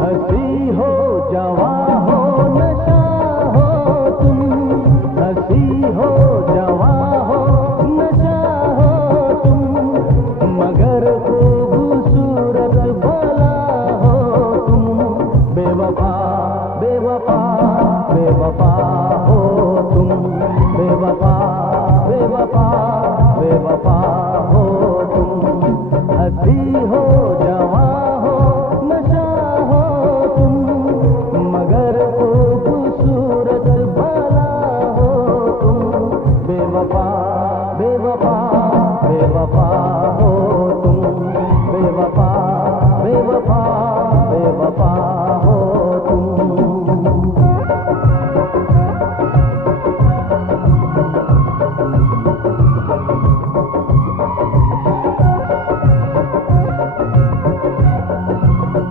हंसी हो जवां हो नशा हो तुम, हंसी हो जवां हो नशा हो तुम, मगर खूबसूरत भला हो तुम। बेवफा बेवफा बेवफा हो तुम, बेवफा बेवफा बेवफा हो तुम। हंसी हो